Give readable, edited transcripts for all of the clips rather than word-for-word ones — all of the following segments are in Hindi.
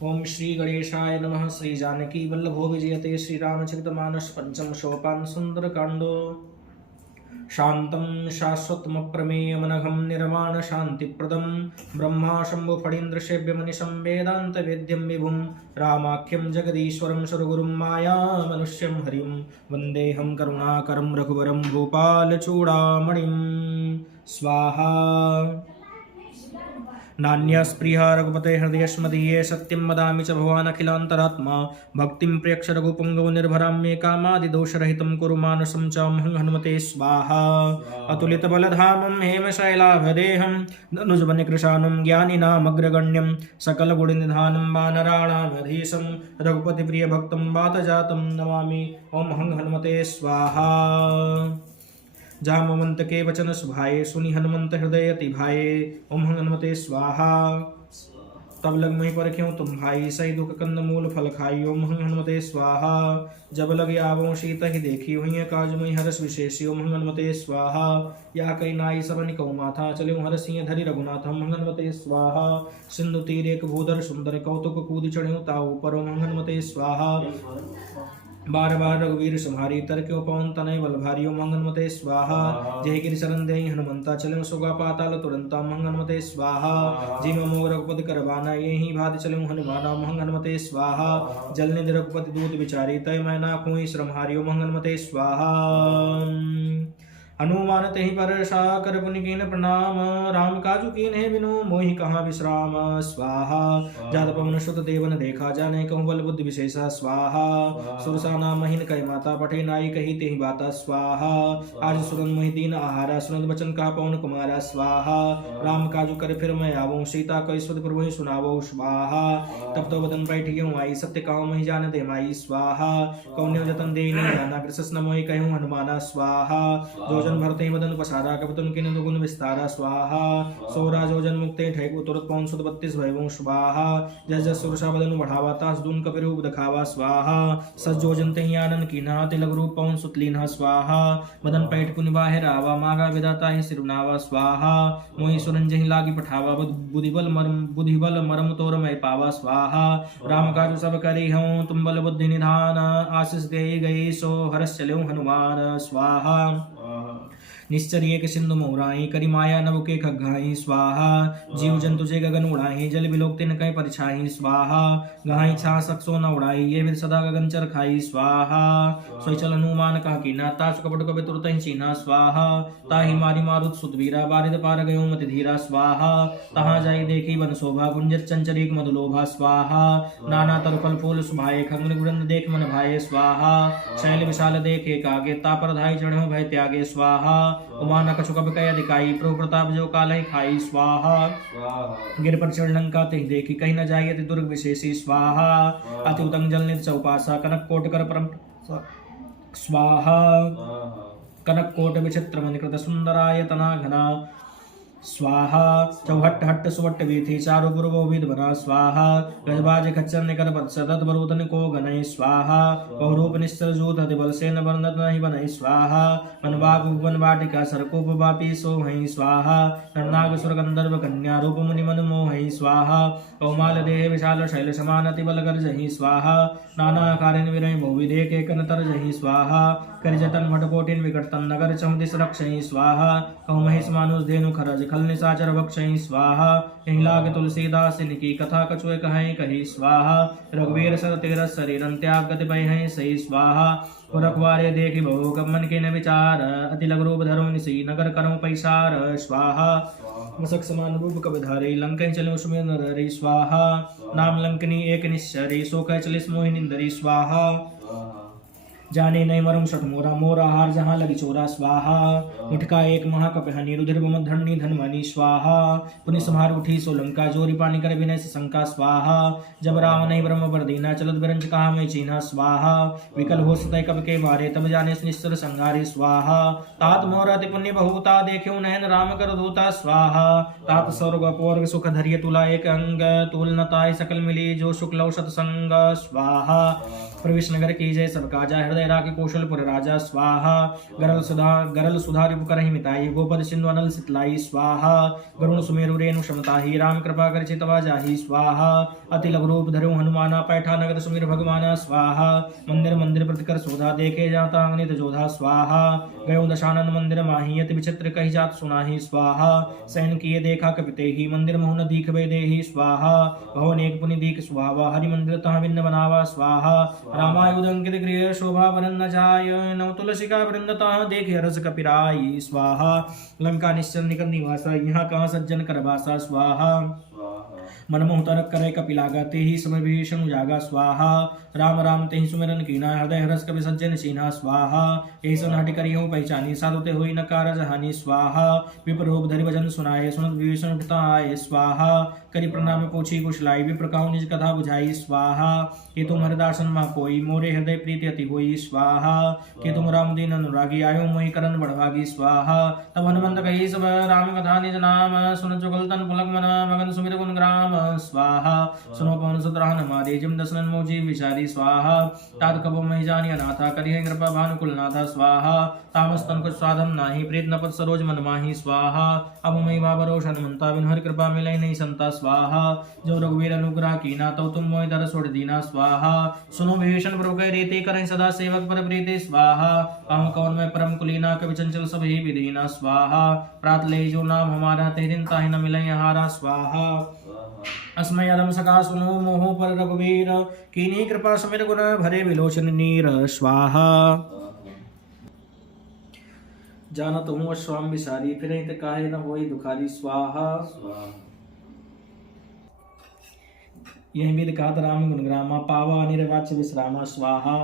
ओम श्री गणेशाय नमः। श्री जानकी वल्लभो विजयते श्रीरामचरितमानस पंचम सोपान सुंदरकांडो। शांतं शाश्वतमप्रमेयमनघं निर्वाण शांतिप्रदं ब्रह्मा शंभु फणीन्द्र सेव्यमनिशं वेदांत वेद्यं विभुं रामाख्यं जगदीश्वरं सुरगुरुं माया मनुष्यं हरिं वन्देऽहं करुणाकरं रघुवरं गोपालचूडामणिं स्वाहा। नान्यस्पृहा रघुपते हृदयस्मदीये सत्यं वदामि च भवान् अखिलान्तरात्मा भक्तिं प्रियक्ष रघुपुङ्गव निर्भरां मे कामादिदोषरहितं कुरु मानसं च महं हनुमते स्वाहा। अतुलितबलधामं हेमशैलाभदेहं धनुजवनकृशानं ज्ञानिनामग्रगण्यं सकलगुणनिधानं वानराणामधीशं रघुपतिप्रियभक्तं वातजातं नमामि ॐ महं हनुमते स्वाहा। जामवंत के वचन सुभाए सुनि हनुमंत हृदय अति भाए ओम हनुमते स्वाहा। तब लग मही परख्यों तुम भाई सही दुख कंद मूल फल खाई ओम हनुमते स्वाहा। जब लग आवों शीत ही देखी हुई काज मई हरस विशेषी ओम हनुमते स्वाहा। या कई नाई सब निकौ माथा चले हरसिंह धरि रघुनाथ ओम हनुमते स्वाहा। सिंधु तीर एक भूधर सुंदर कौतुक कूद चढ़्यो ताऊ पर ओम हनुमते स्वाहा। बार बार रघुवीर सम्हारी तरक्यो पवन तनय बल भारी ओम हनुमते स्वाहा। जय गिरि शरण देहि हनुमंता चले सुगा पाताल तुरंता ओम हनुमते स्वाहा। जिम मोग रघुपति करवाना यही भात चले हनुमाना ओम हनुमते स्वाहा। जल निधि रघुपति दूत विचारी तय मैं नाखूं श्रम हारी ओम हनुमते स्वाहा। हनुमान तेहि पर कर पुनि कीन प्रणाम राम काजु कीन्हे बिनु मोहि कहाँ विश्राम स्वाहा। जात पवन सुत देवन देखा जाने कहूँ बल बुद्धि विशेषा स्वाहा। सुरसा नाम महीन कही माता पठे नाई कही तेहि बाता स्वाहा। आज सुरन मोहि दीन आहारा सुनत बचन कहा पवन कुमारा स्वाहा। राम काजु कर फिर मैं आवो सीता कई सुत प्रभु ही सुनावो स्वाहा। तब तो बदन बैठियो आई सत्य काऊ मही जान दे माई स्वाहा। कौन्यो जतन दे जाना कृष्ण न मोहि कहूँ हनुमाना स्वाहा। जोजन भरते बदन पसारा कपतन किन दुगुन विस्तारा स्वाहा। सोरा जोजन मुक्ते ठैको तुरत पौन सुत 32 भयवों स्वाहा। जस जस सुरसा बदन बढ़ावा तास दून कपि रूप दिखावा स्वाहा। सस जोजन तेहि आनन कीन्हा तिलक रूप पौन सुत लीन्हा स्वाहा। बदन पैठ पुनि बाहिर आवा मागा विधाता ही सिरुनावा स्वाहा। मोहि सुरन जहि लागी पठावा बुद्धिबल मरम तोर मैं पावा स्वाहा। राम काजु सब करी हूँ तुम बल बुद्धि निधान आशीष दे गई सो हरस चलो हनुमान स्वाहा। निश्चर्य के सिंधु मोराई करी माया नव के खगाई स्वाहा। जीव जंतु से गगन उड़ाई जल बिलोक तिन कई परिछाई स्वाहा। गाई छा सकसो न उड़ाई ये फिर सदा गगन चर खाई स्वाहा। सोई चल हनुमान कहा की ना तास कपट कपि तुरत ही चीना स्वाहा। ताहि मारी मारुत सुतवीरा बारिद पार गयो मति धीरा स्वाहा। तहाँ जाई देखी वन शोभा गुंजत चंचरीक मधुलोभा स्वाहा। नाना तरफल फूल सुभाए खंग गुरंद देख मन भाए स्वाहा। शैल विशाल देखे कागे तापर धाई चढ़ो भय त्यागे स्वाहा। उमान कछु कब कय अधिकाई प्रभु प्रताप जो काल ही खाई स्वाहा। गिर पर चढ़ लंका तेहि देखी कहीं न जाई अति दुर्ग विशेषी स्वाहा। अति उतंग जल नित चौपासा कनक कोट कर परम स्वाहा। कनक कोट विचित्र मणिकृत सुंदरायतना घना स्वाहा। चौहट्ट हट्ट सुवट्ट वीथी चारु पूर्वो विद बना स्वाहा। गजबाज खच्चर निकर पद सतत बरूदन को गनई स्वाहा। बहुरूप निश्चल जूत हति बल सेन बरनत नहीं बनई स्वाहा। मनबाग भुवन वाटिका सरकूप वापी सो हई स्वाहा। नरनाग सुर गंधर्व कन्या रूप मुनि मन मोहई स्वाहा। कौमाल देह विशाल शैल समान अति बल कर जही स्वाहा। नाना कारिन विरय बहुविधे के कन तर जही स्वाहा। कर जतन भटकोटिन विकटतन नगर चहुदिस रक्षई स्वाहा। कहु महिष मानुष धेनु खरज खल निशाचर भक्षई स्वाहा। यही लाग तुलसीदास की कथा कछुए कहीं कही स्वाहा। रघुवीर सर तेरस शरीरन त्याग गति पै हैं सही स्वाहा। रखवारे देखी बहु मन के न विचार अति लग रूप धरो निसी नगर करो पैसार स्वाहा। मसक समान रूप कब धारे लंकन चले उसमें नरहरि स्वाहा। नाम लंकनी एक निश्चरी सो कह चलिस मोहि निंदरी स्वाहा। जाने नहीं मरुम सठ मोरा मोरा हार जहाँ लगी चोरा स्वाहा। मुठका एक महाकपहनी रुधिर धरणी धनमनी स्वाहा। पुनि संहार उठी सोलंका जोरी पानी कर विनय से शंका स्वाहा। जब राम नहीं ब्रह्म बर दीना चलत बिरंज कहा मैं चीना स्वाहा। विकल हो सतय कब के बारे तब जाने निश्चर संगारे स्वाहा। तात मोर अति पुण्य बहुता देखियो नयन राम कर दूता स्वाहा। तात स्वर्ग अपवर्ग सुख धैर्य तुला एक अंग तुल नताय सकल मिली जो शुक्ल सत्संग स्वाहा। प्रवेश नगर की जय सब काजा हृदय हृदय राखी कौशलपुर राजा स्वाहा। गरल सुधा रिपु करहि मिताई, गोपद सिंधु अनल सितलाई स्वाहा। गरुण सुमेरु रेणु समताहि, राम कृपा कर चितवा जाहि स्वाहा। अति लघु रूप धरु हनुमाना, पैठा नगर सुमिर भगवाना स्वाहा। मंदिर मंदिर प्रतिकर शोधा, देखे जाता अंगनित जोधा स्वाहा। गयो दशानन मंदिर माही, अति विचित्र कही जात सुनाहि स्वाहा। सैन किए देखा कपिते ही, मंदिर मोहन दीख वे देहि स्वाहा। भवन एक पुनि दीख सुहावा, हरि मंदिर तह भिन्न बनावा स्वाहा। रामायुध अंकित गृह शोभा बरन न जाय, नव तुलसिका वृंदता देखे रस कपिराई स्वाहा। लंका निश्चल निकट निवासा, यहाँ कहाँ सज्जन कर वासा स्वाहा। मनमोह तरक करे कपिलागा, ते ही समय विभीषण उजागा स्वाहा। राम राम ते ही सुमिरन कीना, हृदय हरस कपि सज्जन सीना स्वाहा। यही सन हटि करी हूँ पहचानी, साधुते हुई न कारज हानि स्वाहा। विप्र रूप धरि भजन सुनाए, सुनत विभीषण पिता आए स्वाहा। करी प्रणाम पूछी कुशलाई, विप्र कहूँ निज कथा बुझाई स्वाहा। कि तुम हरिदासन मा कोई, मोरे हृदय प्रीति अति होई स्वाहा। कि तुम राम दीन अनुरागी, आयो मोहि करन बड़भागी स्वाहा। तब हनुमंत कही सब राम कथा निज नाम, सुन जुगल तन पुलक मन मगन सुमिर गुण ग्राम स्वाहा। सुनो पवन सुत राहन हमारे, जिम दसनन मोजी विचारी स्वाहा। तात कबो महि जानी अनाथा, करी है कृपा भानुकुल नाथा स्वाहा। तामस तन कुछ साधन नाही, प्रीत नपत सरोज मन माही स्वाहा। अब मई बाबरोष हनुमंता, बिन हरि कृपा मिलई नहीं संता स्वाहा। जो रघुवीर अनुग्रह कीना, तो तुम मोहि दर सोड़ दीना स्वाहा। सुनो विभीषण प्रभु कह रीति, करें सदा सेवक पर प्रीति स्वाहा। काम कवन में परम कुलीना, कवि चंचल सब ही विधीना स्वाहा। प्रात ले जो नाम हमारा, ते दिन ताहि न मिलई हारा स्वाहा। अस्मय अदम सका सुनो मोह पर रघुवीर, कीनी कृपा समिर गुण भरे विलोचन नीर स्वाहा। जानत हूँ अश्वाम विसारी, फिर हित काहे न होई दुखारी स्वाहा। यही विद कहत राम गुणग्रामा, पावा निर्वाच्य विश्रामा स्वाहा।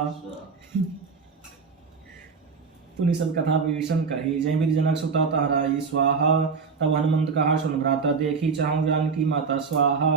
पुनि सब कथा विभीषण कही, जय विधि जनक सुता ताराई स्वाहा। तब हनुमंत कहा सुन भ्राता, देखी चाहूं जानकी माता स्वाहा।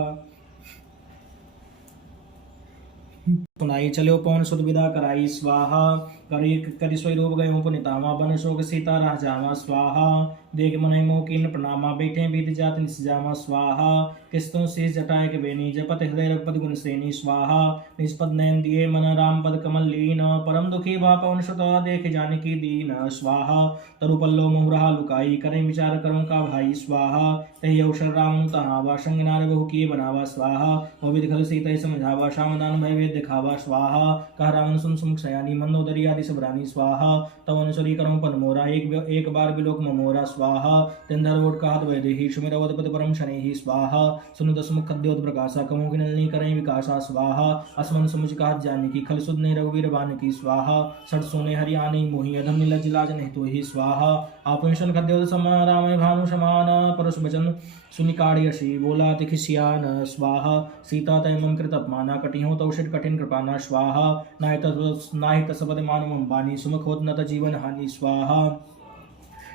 सुनाई चलो पवन सुत विदा कराई स्वाहा। करि सोई रूप गए पुनितामा, बन शोक सीता राह जावा स्वाहा। देख मन मोह कीन प्रणामा, बैठे बीत जात निस जामा स्वाहा। किस्तों शीस जटाए के बेनी, जपत हृदय रघुपति गुण सेनी स्वाहा। निष्पद नयन दिए मन राम पद कमल लीन, परम दुखी भा पवन सुत देख जानकी दीन स्वाहा। तरु पल्लो मोह रहा लुकाई, करें विचार करूं का भाई स्वाहा। तही अवसर राम तहावा, संग नार बहु किए बनावा स्वाहा। वो विधि खल सीता समझावा, सावधान भय वेद दिखावा स्वाहा। कह रावण सुन सुमुख सयानी, मंदोदरी आदि सबरानी स्वाहा। तव अनुसरी करम पन मोरा, एक बार बिलोक मोरा स्वाहा। तिंधर वोट कहत वैदेही, सुमिर अवधपति परम शनेहि स्वाहा। सुनु दसमुख खद्योत प्रकाशा, कहूँ की नलनी करें विकासा स्वाहा। असमन समुझ कहत जानकी, खल सुध ने रघुवीर बानकी स्वाहा। सठ सोने हरि आने मोहि, अधम नीलज लाज नहीं तोहि स्वाहा। आपुंशन खद्योत सम राम भानु समान, परस वचन सुनिकाड़ी अशी, बोला तिखिसियान स्वाहा। सीता तय मम कृत अपमाना, कटिहो तौषित कठिन कृपाना स्वाहा। नाहि तसपद मानु मम बानी, सुमुख होत न त जीवन हानि स्वाहा।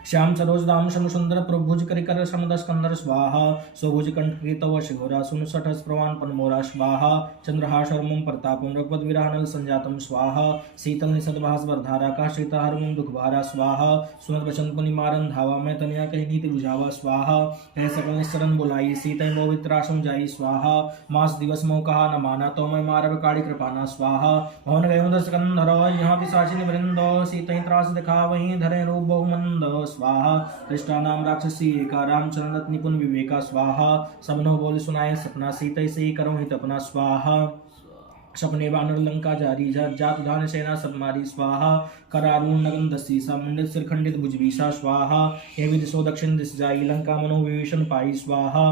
श्याम सरोज दाम शम सुंदर, प्रभुज कर समदस कंदर स्वाहा। स्वभुज कंठ की तव शिहोरा, सुन सठस प्रवान पन मोरा स्वाहा। चंद्रहास और मुम प्रतापम, रघुपत विरानल संजातम स्वाहा। शीतल निषद भास वर्धारा, का सीता हर मुम दुख भारा स्वाहा। सुनत बचन पुनि मारन धावा, मैं तनिया कही नीति बुझावा स्वाहा। कह सकल निश्चरन बुलाई, सीता मोवित्रासम जाई स्वाहा। मास दिवस मोह कहा न माना, तो मैं मारव काड़ी कृपाना स्वाहा। भवन गयो दस कंधर, यहाँ पिशाचिन वृंद, सीता त्रास दिखा वहीं धरे रूप बहुमंद स्वाहा। कृष्णा नाम राक्षसी एका, रामचंद्र निपुण विवेका स्वाहा। सबनो बोल सुनाए सपना, सीता से करो हित अपना स्वाहा। सपने वानर लंका जारी, जात धान सेना सब मारी स्वाहा। करारून नगन दसीसा, मंडित सिर खंडित भुजबीसा स्वाहा। हे विधि सो दक्षिण दिस जाई, लंका मनो विभीषण पाई स्वाहा।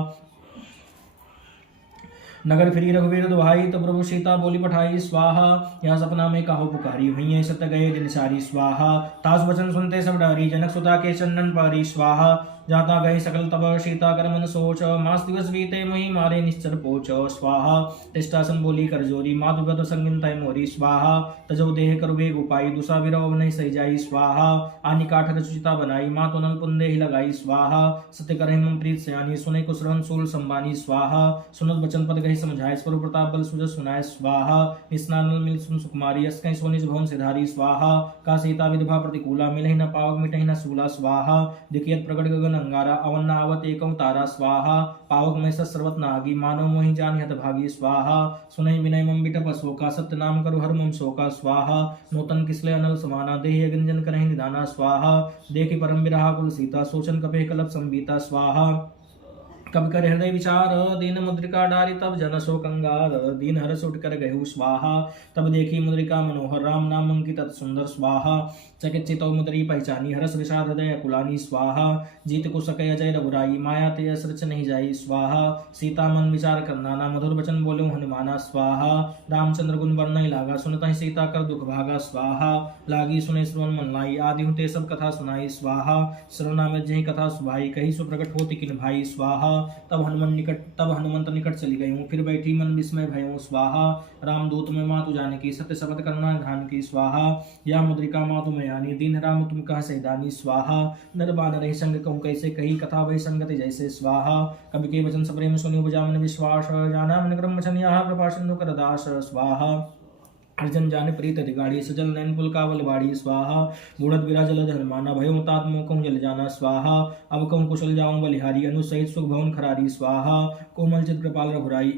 नगर फिरी रघुवीर दुहाई, तो प्रभु सीता बोली पठाई स्वाहा। यहाँ सपना में काहो पुकारी, वहीं सत्य गए दिन सारी स्वाहा। तास वचन सुनते सब डारी, जनक सुता के चंदन पारी स्वाहा। जाता गए सकल तब सीता कर मन सोच, मास दिवस बीते मोहि मारे निश्चर पोच स्वाहा। तिष्ठासन बोली कर जोरी, माधुगत संगिन तय मोरी स्वाहा। तजो देह कर वेग उपाई, दुसा विरव नहीं सही जाई स्वाहा। आनी काठर सुचिता बनाई, मातो नल पुंदे ही लगाई स्वाहा। सत्य करे मम प्रीत सयानी, सुने कुशरन सूल संबानी स्वाहा। सुनत बचन पद गही समझाए, स्वर प्रताप बल सुजस सुनाए स्वाहा। निस्नान मिल सुन सुकुमारी, अस कहीं सोनिज भवन सिधारी स्वाहा। का सीता विधवा प्रतिकूला, मिलहि न पावक मिटहि न सूला स्वाहा। दिखियत प्रकट गगन अंगारा अवन्नावत एकं तारा स्वाहा पावक में सर्वत नागी मानव मोहि जान हत भागी स्वाहा सुनई विनय मम बिटप शोका सत्य नाम करु हर मम शोका स्वाहा नूतन किसले अनल समाना देहि अग्निजन करहि निदाना स्वाहा देखि परम विरहा कुल सीता सोचन कपे कलप संबीता स्वाहा कब कर हृदय विचार दीन मुद्रिका डारी तब जन सो कंगार दीन हरस उठ कर गहु स्वाहा तब देखी मुद्रिका मनोहर राम नाम अंकित सुंदर स्वाहा चकित चितो मुद्री पहचानी हरस विषाद हृदय कुलानी स्वाहा जीत को सके अजय रघुराई माया ते असरच नहीं जाई स्वाहा सीता मन विचार करना ना मधुर वचन बोले हनुमाना स्वाहा रामचंद्र गुण वर्णय लागा सुनता सीता कर दुख भागा स्वाहा लागी सुने श्रवण मन लाई आदि हुते सब कथा सुनाई स्वाहा श्रवणा में जही कथा सुभाई कही सुप्रकट होती किन भाई स्वाहा तब हनुमंत निकट चली गई हूँ फिर बैठी मन विस्मय भय स्वाहा रामदूत में मातु जाने की सत्य शपथ करना ध्यान की स्वाहा या मुद्रिका मातु में आनी दीन राम तुम कह सैदानी स्वाहा नर बानर संग कहूँ कैसे कही कथा वही संगति जैसे स्वाहा कवि के वचन सप्रेम सुनि उपजा मन विश्वास जाना मन क्रम वचन यहाँ कृपा सिंधु कर दास स्वाहा अर्जन जान प्रीत अधिगाड़ी सजल नैन पुल कावल बाड़ी स्वाहा बूढ़त विराज जल हनुमाना भयो तात्मो कहूँ जल जाना स्वाहा अब कहूँ कुशल जाऊँ बलिहारी अनु सहित सुख भवन खरारी स्वाहा कोमल चित कृपाल रघुराई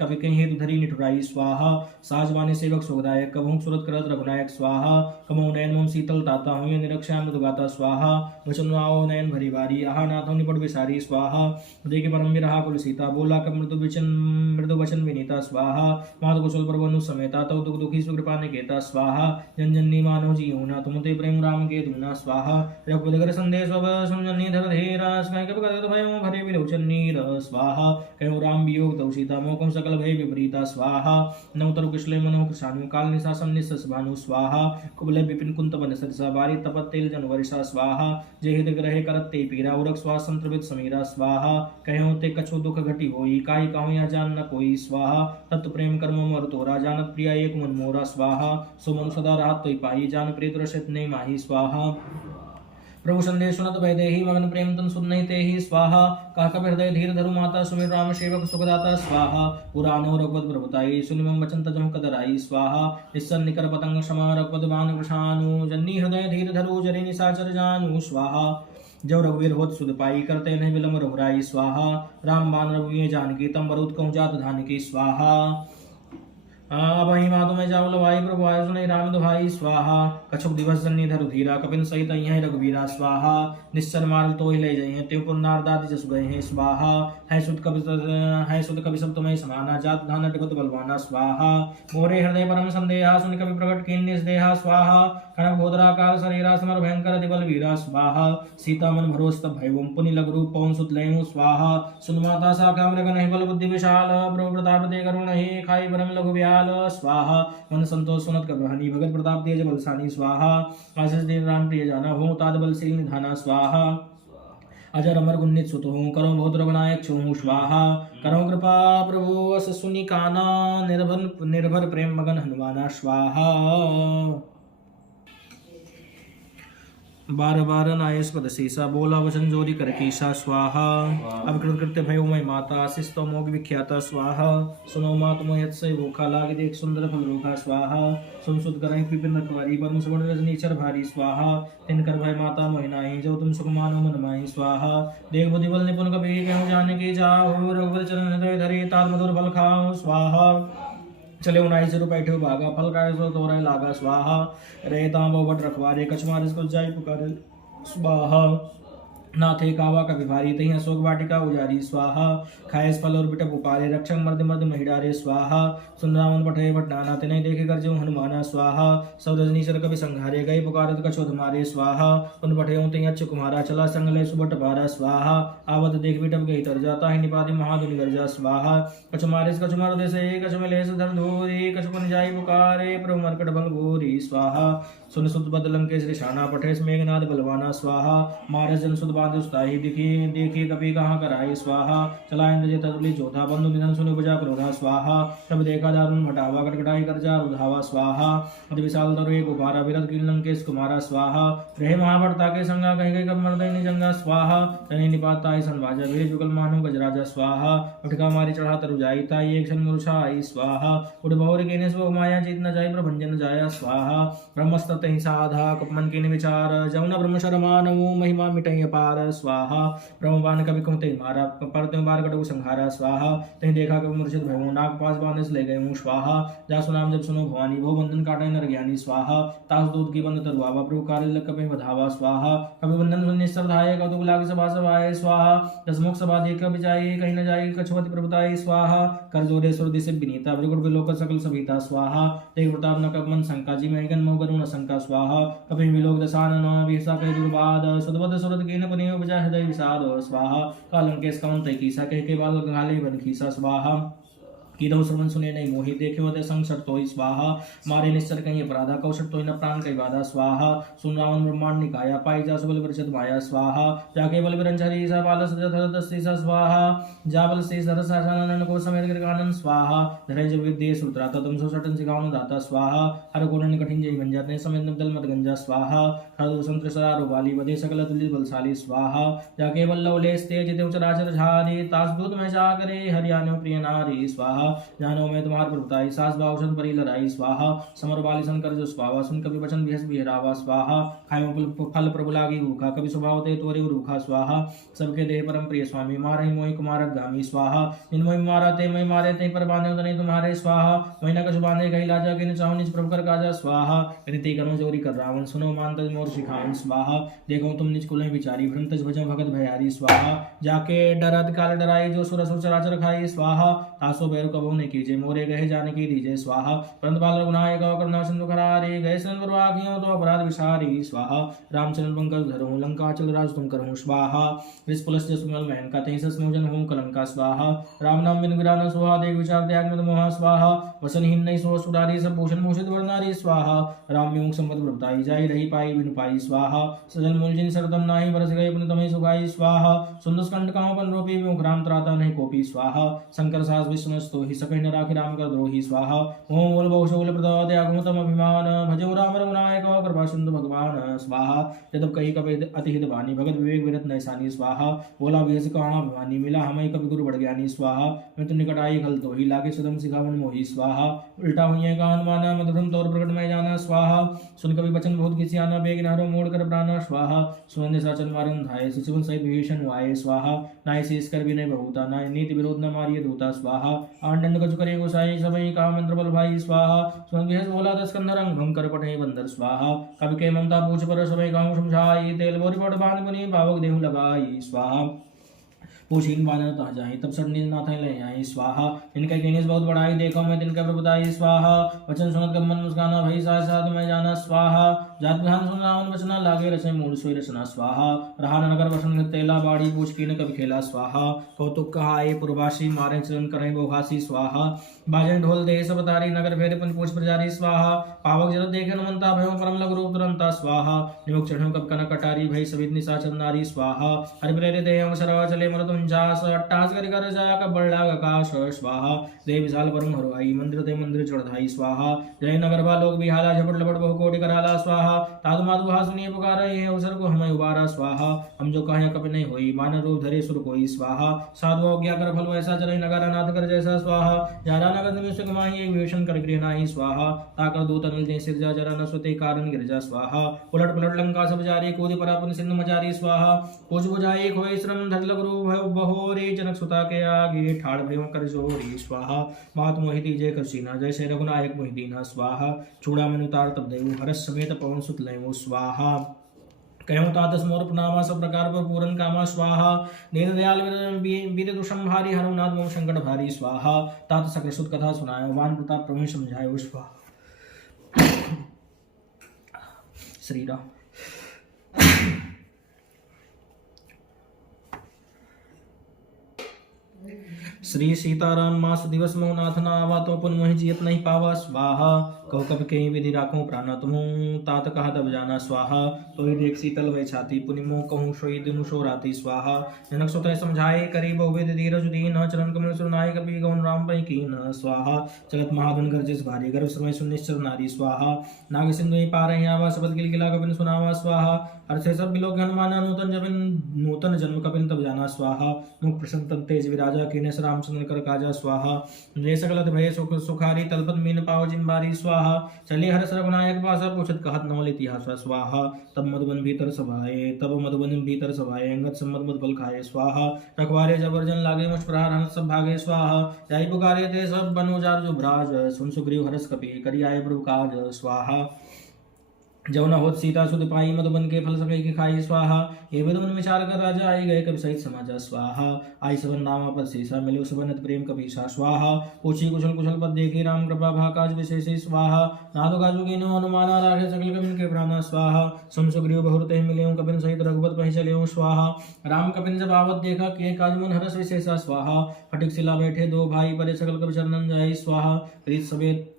कवि कहीं हेतु धरी निठुराई स्वाहा साजवानी सेवक सुखदायक कबहू सुरत करत रघुनायक स्वाहा कमो नयन मोम शीतल ताता हूँ निरक्षा मृदु गाता स्वाहा वचन आओ नयन भरी बारी आहा नाथो निपट विसारी स्वाहा देखे परम विरहा कुल सीता बोला कब मृदु वचन विनीता स्वाहा मात कुशल प्रभु समेता तव दुख दुखी सुकृपा निकेता स्वाहा जन जननी मानो जी होना तुम ते प्रेम राम के दूना स्वाहा रघुपति संदेश सुनजनी धर धीरा कब करत भयो भरे विलोचन नीर स्वाहा कहो राम वियोग तव सीता मोकम सकल भय विपरीता स्वाहा नवतर कुशले मनो कृषाणु काल निशासम निस्स भानु स्वाहा कुबल विपिन कुंत वन सदसा बारी तपत तेल जन वर्षा स्वाहा जय हित ग्रहे करत ते पीरा उरक स्वास संत्रवित समीरा स्वाहा कहो ते कछु दुख घटी होई काई कहूँ या जान न कोई स्वाहा तत्व प्रेम कर्म मर तोरा जानत प्रिया एक मन मोरा स्वाहा सुमन सदा राहत तो पाई जान प्रीत रसित नहीं माही स्वाहा प्रभु संदेश सुनत भय देहि मगन प्रेम तन सुन नहीं ते ही स्वाहा काका हृदय धीर धरु माता सुमिर राम सेवक सुखदाता स्वाहा पुरानो रघुपत प्रभुताई सुनिमं वचन तजम कदराई स्वाहा निस्सन निकर पतंग क्षमा रघुपत बान कृषानु जन्नी हृदय धीर धरु जरि निशाचर जानु स्वाहा जब रघुवीर होत सुध पाई करते नहीं विलम रघुराई स्वाहा राम बान रघुवीर जानकी तम बरुद कहूँ जात धान की स्वाहा अबहि मातु में जावल भाई प्रभु आय सुनई राम दुहाई स्वाहा कछुक दिवस जन्नी धरु धीरा कपिन सहित यहीं रघुवीरा स्वाहा निश्चर मार्ग तो ही ले जाइए त्यों पुनर्दाति जस गए हैं स्वाहा है सुत कवि सब तुम्हें समाना जात धान अटगत बलवाना स्वाहा मोरे हृदय परम संदेहा सुन कवि प्रकट कीन निस्देहा स्वाहा कनक गोदराकार शरीरा समर भयंकर दिबल वीरा स्वाहा सीता मन भरोस तब भयवम पुनि लघु रूप पवन सुत लेनु स्वाहा सुन माता साका मृग नहीं बल बुद्धि विशाल प्रभु प्रताप दे करुण ही खाई परम लघु व्याल स्वाहा मन संतोष सुनत कबहनी भगत प्रताप तेज बलसानी स्वाहा आशीष दिन राम प्रिय जाना हो ताद बल शील निधाना स्वाहा अजर अमर गुन्नित सुत हूँ करो बहुत रघुनायक छू स्वाहा करो कृपा प्रभु अस सुनि काना निर्भर प्रेम मगन हनुमाना स्वाहा बार बार नायस पद सीसा बोला वचन जोरी कर कीसा स्वाहा अब कृत्य भयो मय माता आशीष तो मोग विख्याता स्वाहा सुनो मात मोहत से भूखा लागे देख सुंदर फल रोखा स्वाहा सुन सुत करई पिपिन रखवारी बन सुगण रजनीचर भारी स्वाहा तिन कर भय माता मोहिनाई जो तुम सुख मानो मन माही स्वाहा देख बुद्धि बल निपुण कबीर कहूँ जाने की जाओ रघुवर चरण हृदय धरी ताल मधुर फल खाओ स्वाहा चले उनाई से बैठे हो भागा फल का सो तोरा लागा स्वाहा रे तांबो बट रखवारे कछमार इसको जाई पुकारे स्वाहा नाथे कावा का विभारी तही अशोक वाटिका उजारी स्वाहा खाएस फल और बिटप उपारे रक्षक मर्द मर्द महिडारे स्वाहा सुंदरावन पठे भटनाना तिनहि देखे कर जो हनुमाना स्वाहा सब रजनीचर कवि संघारे गए पुकारत कछोध मारे स्वाहा उन पठे तही अच्छु कुमारा चला संग ले सुबट पारा स्वाहा आवत देख बिटप गई तर जाता ही निपाति महाधुनि गर्जा स्वाहा कछु मारिस कछु मर देसे कछु मिलेस धर धूरी कछु पुन जाई पुकारे प्रभु मरकट बल भूरी स्वाहा सुन सुत बदलम के श्री शाना पठेस मेघनाद बलवाना स्वाहा मारस जन सुत बांध उस्ताही देखी कपि कहाँ कराई स्वाहा चला इंद्र तदुली जोधा बंधु निधन सुनि उपजा क्रोधा स्वाहा तब देखा दारुण भटावा कटकटाई करजा रुधावा स्वाहा अति विशाल तरु एक उपारा विरत कील लंकेश कुमारा स्वाहा रहे महाभरता के संगा कहीं गई कब मर्दय निजंगा स्वाहा तनि निपाता आई संभाजा भेज जुगल मानु गजराजा स्वाहा उठका मारी चढ़ा तरु जाई ताई एक क्षण मूर्छा आई स्वाहा उठ भौर के ने स्व माया जीत न जाय प्रभंजन जाया स्वाहा ब्रह्मस्त तहि साधा कपमन के विचार जमुना ब्रह्म शरमानवु महिमा मिटई अपार संसार स्वाहा ब्रह्मबान कवि कुंते मारा परते बार कटु संहारा स्वाहा तहीं देखा कवि मूर्छित भयऊ नाग पास बांधे से ले गए मुँह स्वाहा जासु नाम जब सुनो भवानी भो बंधन काटे नर ज्ञानी स्वाहा तास दूध की बंद तरुआवा प्रभु कार्य लग कपि बधावा स्वाहा कवि बंधन सुनि श्रद्धाये कौतुक लाग सभा सभाए स्वाहा दसमुख सभा देख कवि जाए कहीं न जाए कछुवति प्रभुताई स्वाहा कर जोरे सुर दिसे विनीता विगुण विलोक सकल सविता स्वाहा तेग प्रताप न कपमन शंका जी महगन मोह करुण शंका स्वाहा कपि विलोक दसानन विहसा कहि दुर्बाद सुदबद सुरत कीन पुनि उपजा हृदय विषाद स्वाहा कालम केस कवन तै कीसा कह के बाल घाले बन खीसा स्वाहा कीदो श्रवण सुने नहीं मोहि देखियो ते संसट तोय स्वाहा मारे निश्चर कहीं अपराधा कौशट तोय न प्राण कई बाधा स्वाहा सुन रावण ब्रह्मांड निकाया पाई जा सुबल परिषद माया स्वाहा जाके बल विरंचरी सा बाल सजत दस्ती सा स्वाहा जाबल से सरस आनंद को समेत गिरगानन स्वाहा धरे जब विद्ये सूत्रा तम सो सटन सिगावन दाता स्वाहा हर गुणन कठिन जय बन जाते समेत नबदल मत गंजा स्वाहा हर दूसंत्र सरारो वाली वधे सकल तुल्य बलशाली स्वाहा जाके बल लवलेस तेज देव चराचर झारी तास दूत में जागरे हरियाणो प्रिय नारी स्वाहा जानो मैं तुम्हार प्रभुताई सास बाउशन परी लड़ाई स्वाहा समर बाली शंकर जो स्वाहा सुन कभी वचन बिहस बिहरावा स्वाहा खाए फल प्रभु लागी रूखा कभी स्वभाव ते तोरे रूखा स्वाहा सबके देह परम प्रिय स्वामी मारे मोहि कुमारक गामी स्वाहा इन मोहि मारा ते मैं मारे ते पर बांधे तने तुम्हारे स्वाहा महीना कछु बांधे कही लाजा के चाहो निज प्रभु कर काजा स्वाहा रीति कर्म जोरी कर रावण सुनो मान तज मोर सिखावन स्वाहा देखो तुम निज कुल विचारी भ्रम तज भजो भगत भयारी स्वाहा जाके डरत काल डराई जो सुर असुर चराचर खाई स्वाहा तासो बैर कबो ने कीजे मोरे गहे जाने की दीजे स्वाहा परंतु बाल रघुनायक करना सिंधु खरारे गए सन परवागियों तो अपराध विसारी स्वाहा रामचंद्र पंकज धरो लंका चल राज तुम करहूं स्वाहा विष पुलस जसुमल महन का तें ससमोजन हूं कलंका स्वाहा राम नाम बिन विरान सुहा देख विचार त्याग मत मोहा स्वाहा वसनहीन नहीं सो सुरारी सब भूषण भूषित वर्णारी स्वाहा राम विमुख संपत प्रभुताई जाई रही पाई बिनु पाई स्वाहा सजल मूल जिन सरदम नाही बरस गए पुन तमहि सुखाई स्वाहा सुंदस कंठ कामपन रूपी विमुख राम त्राता नहीं कोपी स्वाहा शंकर सास विष्णुस्तो ही सकहि न राखि राम कर द्रोही स्वाहा ओम मूल बहुशूल प्रदाद आगमतम अभिमान भजो राम रघुनायक कृपा सिंधु भगवान स्वाहा जब कही कपि अति हित वाणी भगत विवेक विरत नैसानी स्वाहा बोला विहस कहा भवानी मिला हमें कपि गुरु बढ़ ज्ञानी स्वाहा मैं तुम निकट आई खल तो ही लागे सुदम सिखावन मोही स्वाहा उल्टा हुई का अनुमाना मधुरम तौर प्रकट में जाना स्वाहा सुन कभी वचन बहुत किसी आना बेग नहरो मोड़ कर प्राणा स्वाहा सुवर्ण साचन मारन धाये शिशुवन सहित विभीषण वाये स्वाहा नाय शीस कर विनय बहुता नाय नीति विरोध न मारिय दूता स्वाहा आंडन कछु करे गोसाई सबई का मंत्र बल भाई स्वाहा सुन विहस बोला दस कंधर अंग भंकर पठे बंदर स्वाहा कवि के ममता पूछ पर सबई गाँव समझाई तेल बोरी पट बांध मुनि भावक देहु लगाई स्वाहा पूछीन बानर तह जाई तब सर नील नाथ ले आई स्वाहा इनका केनिस बहुत बड़ाई देखो मैं तिनका प्रभुताई स्वाहा वचन सुनत कब मन मुस्काना भई साथ साथ मैं जाना स्वाहा जात विधान सुन रावण वचना लागे रचे मूल सोई रचना स्वाहा रहा नगर वसन तेला बाड़ी पूछ कीन कब खेला स्वाहा कौतुक कहाए पुरवासी मारे चरण करें बहुभासी स्वाहा बाजन ढोल दे सब तारी नगर फेरे पुन पूछ प्रजारी स्वाहा पावक जल देखे नमनता भयो परम लघु रूप तुरंता स्वाहा निमुख चढ़ो कब कनक कटारी भई सवित निशाचर नारी स्वाहा हरि प्रेरे देह सरवा चले मरत उनचास अट्टास कर जा कबड़ लाग आकाश स्वाहा देव विशाल परम हरवाई मंदिर ते मंदिर चढ़ाई स्वाहा जय नगर बा लोग बिहाला झपट लपट बहु कोटि कराला स्वाहा तादु माधु हा सुनिए पुकार ये अवसर को हमें उबारा स्वाहा हम जो कहे कभी नहीं होई मान रूप धरे सुर कोई स्वाहा साधु अज्ञा कर फल वैसा चले नगर अनाथ कर जैसा स्वाहा जारा नगर निमिष कमाई एक विभीषण कर गृह नाही स्वाहा ताकर दूत अनिल जय सिर जा जरा न सुते कारण गिरजा स्वाहा उलट पलट लंका सब जारी कूद परापुन सिंधु मचारी स्वाहा कुछ बुझाई खोई श्रम धर गुरु बहोरे जनक सुता के आगे ठाड़ भयो कर जोरी स्वाहा मात मोहिती जय करसीना जैसे रघुनायक मोहिदीना स्वाहा चूड़ा मन उतार तब देव हरस समेत पवन सुत लेवो स्वाहा कहूँ तातस मोर प्रणामा सब प्रकार पर पूरन कामा स्वाहा दीन दयाल वीर दुषम भारी हनुनाथ मोह संकट भारी स्वाहा तात सकल सुत कथा सुनायो वान प्रताप प्रभु समझायो स्वाहा श्री राम श्री सीताराम मास दिवस मोह नाथ ना आवा तो पुन मोहि जियत नहीं पावा स्वाहा कहो कब कहीं विधि राखो प्राणा तुम तात कहा तब जाना स्वाहा तो ही देख शीतल वै छाती पुनि मोह कहूँ सोई दिनु सो राती स्वाहा जनक सुत समझाए करी बहुविध धीरज दीन चरण कमल सुनाय कपि गौन राम पै कीन स्वाहा जगत महाधुन गर्जिस भारी गर्भ समय सुनिश्चर नारी स्वाहा नाग सिंधु पार आवा शब्द गिलगिला कपिन सुनावा स्वाहा अर्थे सब बिलोक हनुमान नूतन जबिन नूतन जन्म कपिन तब जाना स्वाहा मुख प्रसन्न तेज विराज राजा कीने रामचंद्र कर काजा स्वाहा जय सकलत भय सुखारी तलपत मीन पाव जिम्बारी स्वाहा चले हर सरगुनायक पासा पूछत कहत नवल इतिहास स्वाहा तब मधुबन भीतर सभाए अंगत सम्मत मद फल खाए स्वाहा रखवारे जबरजन लागे मुझ प्रहार हंस सब भागे स्वाहा जाई पुकारे थे सब बन उजार जो भ्राज सुन सुग्रीव हरस कपि करी आए प्रभु काज स्वाहा जौ न होत सीता सुध पाई मधुबन के फल सके के खाई स्वाहा ये विधुन विचार कर राजा आई गए कवि सहित समाजा स्वाहा आई सबन नामा पर शेषा मिले सबनत प्रेम कपीसा स्वाहा पूछी कुशल कुशल पद देखे राम कृपा भाकाज विशेष स्वाहा नादो काजु की नो हनुमाना राखे सकल कबिन के प्राणा स्वाहा सुन सुग्रीव बहुरते मिले कबिन सहित रघुपत पहि चले स्वाहा राम कबिन जब आवत देखा के काज मन हरस विशेषा स्वाहा फटिक सिला बैठे दो भाई परे सकल कवि चरणन जाई स्वाहा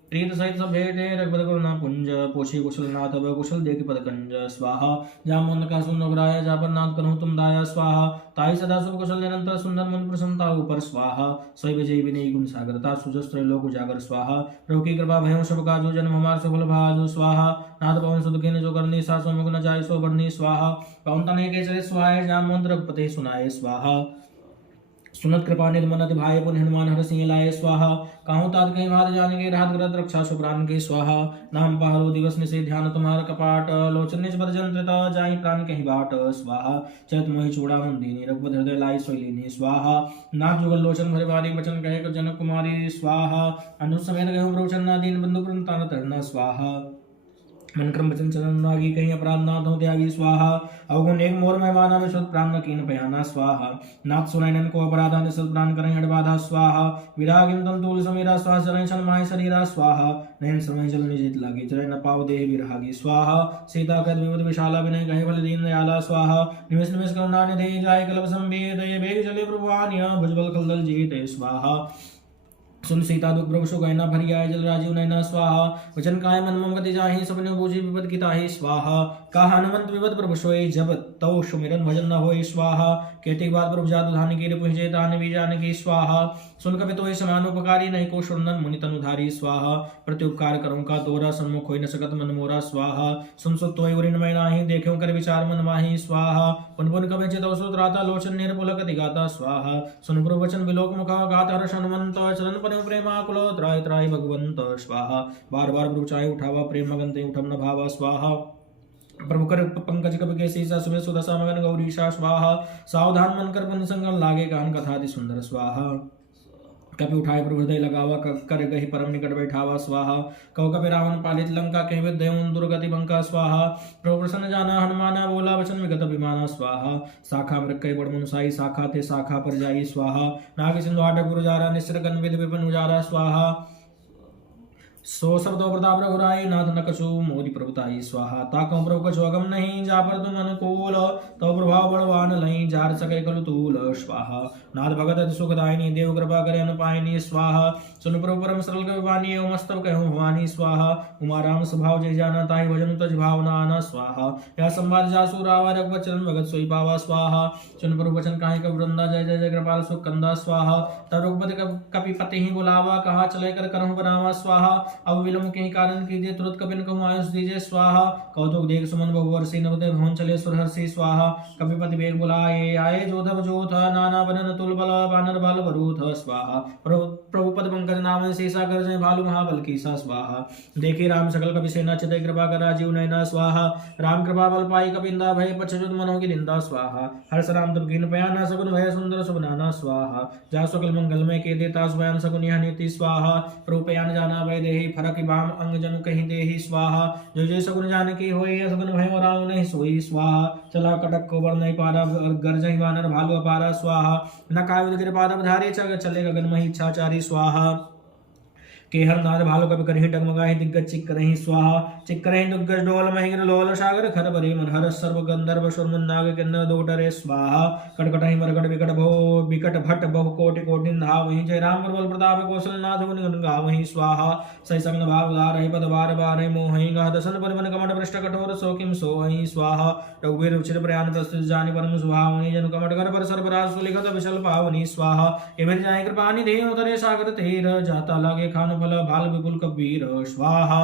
प्रीत सहित सब भेंटे रघुपत करुणा पुंज पोषी कुशल नाथ कुशल देख पद कंज स्वाहा जा मन का सुन उग्राया जा पर नाथ करो तुम दाया स्वाहा ताई सदा शुभ कुशल निरंतर सुंदर मन प्रसन्नता ऊपर स्वाहा सै विजय विनय गुण सागरता सुजस्त्र लोक उजागर स्वाहा प्रभु की कृपा भयो शुभ काजो जन्म हमार सफल भाजो स्वाहा नाथ पवन सुध के जो करनी सा सोमुख न जाय सो बरनी स्वाहा पवन तने के चले स्वाहा जा मंत्र रघुपते सुनाए स्वाहा सुनत कृपा निर्मनत भाई पुन हनुमान हर सिंह लाए स्वाहा काहू तात कहीं भार जानेंगे राहत ग्रत रक्षा सुप्राण के स्वाहा नाम पहारो दिवस निशे ध्यान तुम्हार कपाट लोचन निज बर जंत्रता जाई प्राण कहीं बाट स्वाहा चैत मोहि चूड़ा मुंदीनी रघुपत हृदय लाई सोलीनी स्वाहा नाथ जुगल लोचन भरे भारी वचन कहे जनक कुमारी स्वाहा अनु समेत गयो ब्रोचन दीन बंधु प्रंतान तरना स्वाहा मन क्रम वचन चलन नागी कहीं अपराध नाथ हो त्यागी स्वाहा अवगुण एक मोर मेहमाना में शुद्ध प्राण न कीन पयाना स्वाहा नाथ सुनैनन को अपराधा निसल प्राण करें हड़बाधा स्वाहा विराग इंदम तूल समीरा स्वाहा चरण शन माय शरीरा स्वाहा नयन समय जल निजित लागी चरण न पाव देह विरहागी स्वाहा सीता कद विवद विशाला विनय गहे बल दीन दयाला स्वाहा निमिष निमिष करुणा निधि जाय कल्प संवेद ये बेग चले प्रभुवानिया भुजबल खलदल जीते स्वाहा सुन सीता दुख प्रभु सो गहना भरी आय जल राजीव नैना स्वाहा वचन काय मन मम गति जाहि सपने बूझी विपद की ताहि स्वाहा कहा हनुमंत विपद प्रभु सोई जब तव सुमिरन भजन न होई स्वाहा कहते बाद प्रभु जातु धान की पुंजे तान भी जान की स्वाहा सुन कपि तो समानुपकारी नहीं को सुनन मुनि तनुधारी स्वाहा प्रत्युपकार करूं का तोरा सम्मुख होई न सकत मन मोरा स्वाहा सुन सुत तोय उरिन मैं नाही देखियो कर विचार मन माही स्वाहा पुन पुन कबि चित सुत राता लोचन निर्पुलक दिगाता स्वाहा सुन प्रभु वचन बिलोक मुखा गात हर्ष हनुमंत चरण पर प्रेमाकुल त्राय त्राय भगवंत स्वाहा बार बार प्रभु चाहे उठावा प्रेम मगनते उठम न भावा स्वाहा प्रभु कर पंकज कवि के सीसा सुबह सुदशा मगन गौरीशा स्वाहा सावधान मन कर पुन संगम लागे गान कथाति सुंदर स्वाहा कपि उठाए प्रभु हृदय लगावा कर गहि परम निकट बैठावा स्वाहा कौ कपि रावण पालित लंका कहवे दयौन दुर्गति बंका स्वाहा प्रभु प्रसन्न जाना हनुमाना बोला वचन विगत अभिमाना स्वाहा शाखा मृक्कय बड़ मुनसाई शाखा थे शाखा पर जाई स्वाहा नाग सिंधु आटक गुरुजारा निश्चर गण विद विपिन उजारा स्वाहा सो शब्दों प्रताप रघुराई नाथ न कछु मोदी प्रभुताई स्वाहा ताकौ प्रभु कछु अगम नहीं जा पर तुम अनुकूल तो प्रभाव बलवान लई जार सके कलु तूल स्वाहा नाथ भगत अति सुखदायिनी देव कृपा करे अनुपायनी स्वाहा सुन प्रभु परम सरल कविवानी एवं मस्तव कहूँ भवानी स्वाहा उमा राम स्वभाव जय जाना ताहि भजन तज भावना आना स्वाहा या संवाद जासु रावा रघुपत चरण भगत सोई पावा स्वाहा सुन प्रभु वचन काहे कब वृंदा जय जय जय कृपाल सुख कंदा स्वाहा तब रघुपति कपिपति ही बुलावा कहा चले कर करहु बनावा स्वाहा अब विलंब के कारण कीजिए तुरंत कपिन कहूँ आयुष दीजिए स्वाहा कौतुक देख सुमन बहुवर्षी नवदे भवन चले सुरहर्षि स्वाहा कपिपति बेग बुलाए आए जोधव जोथ नाना बनन तुल बल बानर बल वरूथ स्वाहा प्रभु पद पंकज नाम सीसा कर जय भालु महाबल की सा स्वाहा देखे राम सकल कपि सेना चितय कृपा कर राजीव नयना स्वाहा राम कृपा बल पाई कपिंदा भय पछुत मनो की निंदा स्वाहा हर्ष राम तब कीन पयाना सगुन भय सुंदर सुबनाना स्वाहा जा सकल मंगल में के देता सुबयान सगुन यह नीति स्वाहा प्रभु पयान जाना भय देहि फरक बाम अंग जनु कहीं देहि स्वाहा जो जो सगुन जान की होई सगुन भय राम नहीं सोई स्वाहा चला कटक को बर नहीं पारा गर्जहि वानर भालु अपारा स्वाहा न कायुध कृपा धारी चले गगन मही इच्छाचारी स्वाहा केहर नाद भालो कभी करहि डगमगाहि दिग्गज चिक्करहि स्वाहा चिक्करहि दुग्गज डोल महिग्र लोल सागर खर बरे मन हर सर्व गंधर्व सुरमुन नाग किन्नर दोटरे स्वाहा कटकटहि मरकट विकट भो विकट भट बहु कोटि कोटि धावहि जय राम प्रबल प्रताप कौशल नाथ गुण गुण गावहि स्वाहा सै संग भाव उदारहि पद बार बार मोहि गा दसन परिमन कमट पृष्ठ कठोर सो किम सोहि स्वाहा रघुवीर उचित प्रयाण प्रस्तुत जानि परम सुभावनि जनु कमट कर पर सर्वराज सुलिखत विशल पावनि स्वाहा एवं जाय कृपानि देहि उतरे सागर तेर जाता लागे खान फल भाल विपुल कबीर स्वाहा